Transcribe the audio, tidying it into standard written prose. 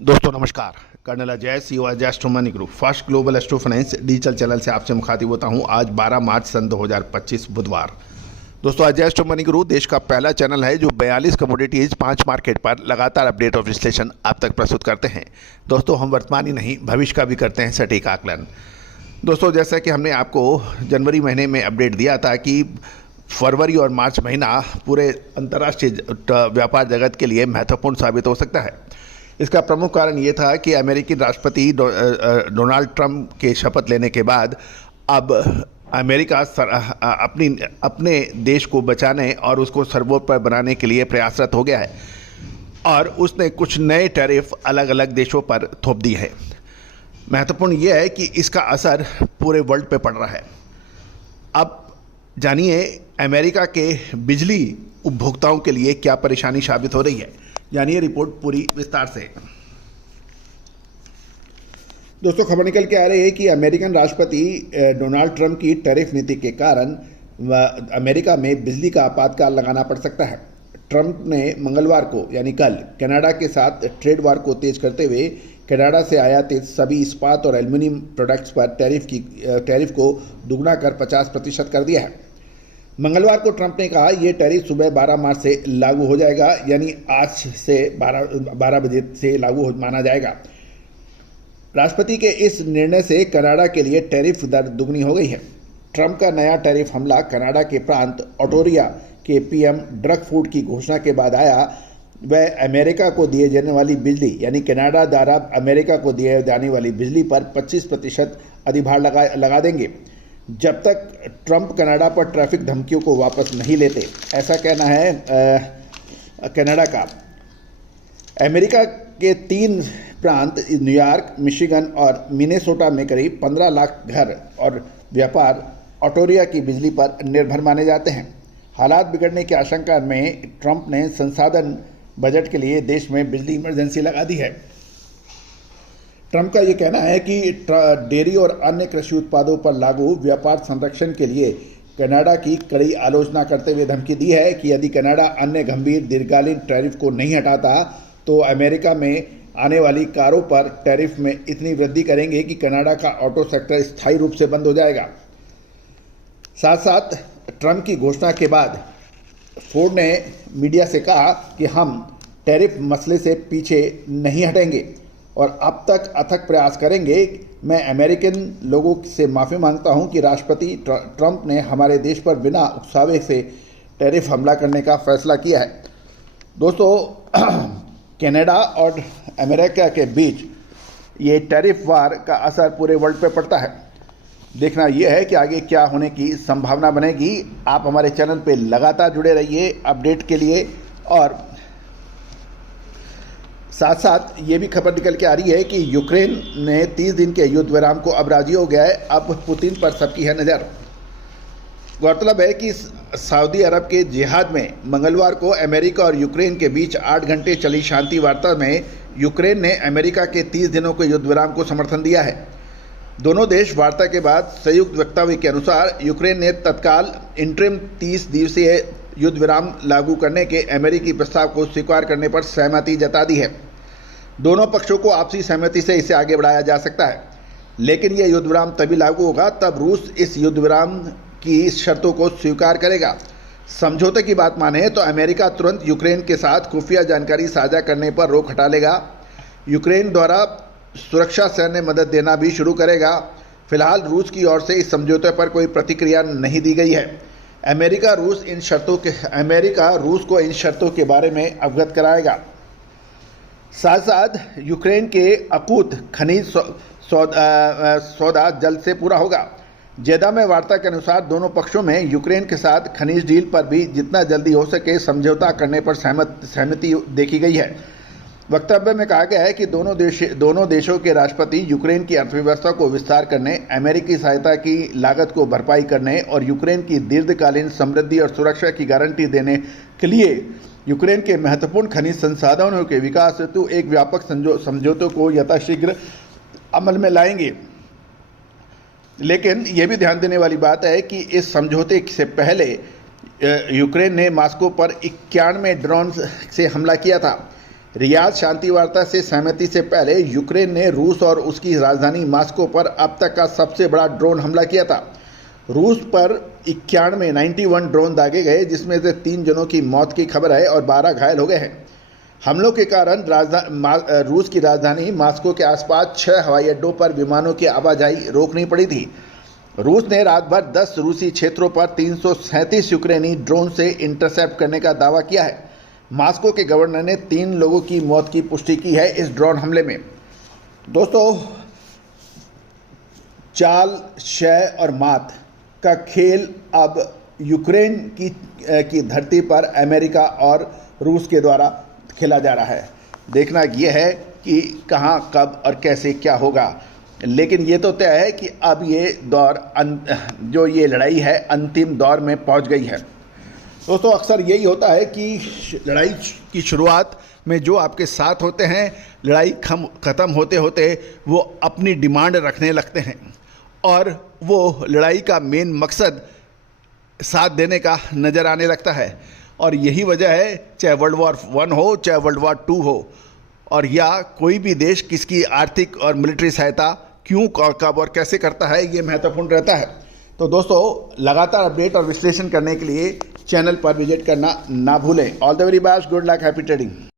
दोस्तों नमस्कार। Colonel Ajay CEO Ajay astro money group first global astro finance digital channel से आपसे मुखातिब होता हूं। आज 12 मार्च सन 2025 बुधवार। दोस्तों अजय एस्ट्रो मनी ग्रुप देश का पहला चैनल है जो 42 कमोडिटीज 5 मार्केट पर लगातार अपडेट और विश्लेषण आप तक प्रस्तुत करते हैं। दोस्तों हम वर्तमान ही नहीं भविष्य का भी करते हैं सटीक आकलन। दोस्तों जैसा कि हमने आपको जनवरी महीने में अपडेट दिया था कि फरवरी और मार्च महीना पूरे अंतर्राष्ट्रीय व्यापार जगत के लिए महत्वपूर्ण साबित हो सकता है। इसका प्रमुख कारण ये था कि अमेरिकी राष्ट्रपति डोनाल्ड ट्रंप के शपथ लेने के बाद अब अमेरिका अपने देश को बचाने और उसको सर्वोपरि बनाने के लिए प्रयासरत हो गया है और उसने कुछ नए टैरिफ अलग अलग देशों पर थोप दिए हैं। महत्वपूर्ण यह है कि इसका असर पूरे वर्ल्ड पे पड़ रहा है। अब जानिए अमेरिका के बिजली उपभोक्ताओं के लिए क्या परेशानी साबित हो रही है। जानिए रिपोर्ट पूरी विस्तार से। दोस्तों खबर निकल के आ रही है कि अमेरिकन राष्ट्रपति डोनाल्ड ट्रंप की टैरिफ नीति के कारण अमेरिका में बिजली का आपातकाल लगाना पड़ सकता है। ट्रंप ने मंगलवार को यानी कल कनाडा के साथ ट्रेड वार को तेज करते हुए कनाडा से आयातित सभी इस्पात और एल्युमिनियम प्रोडक्ट्स पर टैरिफ को दुगना कर 50% कर दिया है। मंगलवार को ट्रंप ने कहा यह टैरिफ सुबह 12 मार्च से लागू हो जाएगा, यानी आज से 12 बजे से लागू माना जाएगा। राष्ट्रपति के इस निर्णय से कनाडा के लिए टैरिफ दर दुगनी हो गई है। ट्रंप का नया टैरिफ हमला कनाडा के प्रांत ओटोरिया के पीएम ड्रग फूड की घोषणा के बाद आया। वह अमेरिका को दिए जाने वाली बिजली यानी कनाडा द्वारा अमेरिका को दिए जाने वाली बिजली पर 25% अधिभार लगा देंगे जब तक ट्रंप कनाडा पर ट्रैफिक धमकियों को वापस नहीं लेते, ऐसा कहना है कनाडा का। अमेरिका के 3 प्रांत न्यूयॉर्क, मिशिगन और मिनेसोटा में करीब 15 लाख घर और व्यापार ओटोरिया की बिजली पर निर्भर माने जाते हैं। हालात बिगड़ने की आशंका में ट्रंप ने संसाधन बजट के लिए देश में बिजली इमरजेंसी लगा दी है। ट्रंप का ये कहना है कि डेयरी और अन्य कृषि उत्पादों पर लागू व्यापार संरक्षण के लिए कनाडा की कड़ी आलोचना करते हुए धमकी दी है कि यदि कनाडा अन्य गंभीर दीर्घकालीन टैरिफ को नहीं हटाता तो अमेरिका में आने वाली कारों पर टैरिफ में इतनी वृद्धि करेंगे कि कनाडा का ऑटो सेक्टर स्थायी रूप से बंद हो जाएगा। साथ साथ ट्रंप की घोषणा के बाद फोर्ड ने मीडिया से कहा कि हम टैरिफ मसले से पीछे नहीं हटेंगे और अब तक अथक प्रयास करेंगे। मैं अमेरिकन लोगों से माफ़ी मांगता हूं कि राष्ट्रपति ट्रंप ने हमारे देश पर बिना उकसावे से टैरिफ हमला करने का फैसला किया है। दोस्तों कनाडा और अमेरिका के बीच ये टैरिफ वार का असर पूरे वर्ल्ड पे पड़ता है। देखना यह है कि आगे क्या होने की संभावना बनेगी। आप हमारे चैनल पे लगातार जुड़े रहिए अपडेट के लिए। और साथ साथ ये भी खबर निकल के आ रही है कि यूक्रेन ने 30 दिन के युद्ध विराम को अब राजी हो गया है। अब पुतिन पर सबकी है नज़र। गौरतलब है कि सऊदी अरब के जिहाद में मंगलवार को अमेरिका और यूक्रेन के बीच 8 घंटे चली शांति वार्ता में यूक्रेन ने अमेरिका के 30 दिनों के युद्ध विराम को समर्थन दिया है। दोनों देश वार्ता के बाद संयुक्त वक्तव्य के अनुसार यूक्रेन ने तत्काल इंटरिम 30 दिवसीय युद्ध विराम लागू करने के अमेरिकी प्रस्ताव को स्वीकार करने पर सहमति जता दी है। दोनों पक्षों को आपसी सहमति से इसे आगे बढ़ाया जा सकता है, लेकिन यह युद्ध विराम तभी लागू होगा तब रूस इस युद्ध विराम की शर्तों को स्वीकार करेगा। समझौते की बात माने तो अमेरिका तुरंत यूक्रेन के साथ खुफिया जानकारी साझा करने पर रोक हटा लेगा। यूक्रेन द्वारा सुरक्षा सैन्य मदद देना भी शुरू करेगा। फिलहाल रूस की ओर से इस समझौते पर कोई प्रतिक्रिया नहीं दी गई है। अमेरिका रूस को इन शर्तों के बारे में अवगत कराएगा। साथ साथ यूक्रेन के अकूत खनिज सौदा जल्द से पूरा होगा। जेदा में वार्ता के अनुसार दोनों पक्षों में यूक्रेन के साथ खनिज डील पर भी जितना जल्दी हो सके समझौता करने पर सहमति देखी गई है। वक्तव्य में कहा गया है कि दोनों देशों के राष्ट्रपति यूक्रेन की अर्थव्यवस्था को विस्तार करने, अमेरिकी सहायता की लागत को भरपाई करने और यूक्रेन की दीर्घकालीन समृद्धि और सुरक्षा की गारंटी देने के लिए यूक्रेन के महत्वपूर्ण खनिज संसाधनों के विकास हेतु एक व्यापक समझौते को यथाशीघ्र अमल में लाएंगे। लेकिन यह भी ध्यान देने वाली बात है कि इस समझौते से पहले यूक्रेन ने मॉस्को पर 91 ड्रोन से हमला किया था। रियाद शांति वार्ता से सहमति से पहले यूक्रेन ने रूस और उसकी राजधानी मॉस्को पर अब तक का सबसे बड़ा ड्रोन हमला किया था। रूस पर 91 ड्रोन दागे गए, जिसमें से 3 जनों की मौत की खबर है और 12 घायल हो गए हैं। हमलों के कारण रूस की राजधानी मॉस्को के आसपास 6 हवाई अड्डों पर विमानों की आवाजाही रोकनी पड़ी थी। रूस ने रात भर 10 रूसी क्षेत्रों पर 337 यूक्रेनी ड्रोन से इंटरसेप्ट करने का दावा किया है। मॉस्को के गवर्नर ने 3 लोगों की मौत की पुष्टि की है इस ड्रोन हमले में। दोस्तों, चाल, शय और मात का खेल अब यूक्रेन की धरती पर अमेरिका और रूस के द्वारा खेला जा रहा है। देखना यह है कि कहां, कब और कैसे क्या होगा, लेकिन ये तो तय है कि अब ये दौर जो ये लड़ाई है अंतिम दौर में पहुंच गई है। दोस्तों, अक्सर यही होता है कि लड़ाई की शुरुआत में जो आपके साथ होते हैं, लड़ाई ख़त्म होते होते वो अपनी डिमांड रखने लगते हैं और वो लड़ाई का मेन मकसद साथ देने का नज़र आने लगता है। और यही वजह है, चाहे वर्ल्ड वॉर 1 हो, चाहे वर्ल्ड वॉर 2 हो, और या कोई भी देश किसकी आर्थिक और मिलिट्री सहायता क्यों, कब और कैसे करता है, ये महत्वपूर्ण रहता है। तो दोस्तों, लगातार अपडेट और विश्लेषण करने के लिए चैनल पर विजिट करना ना भूलें। All the very best, good luck, happy trading.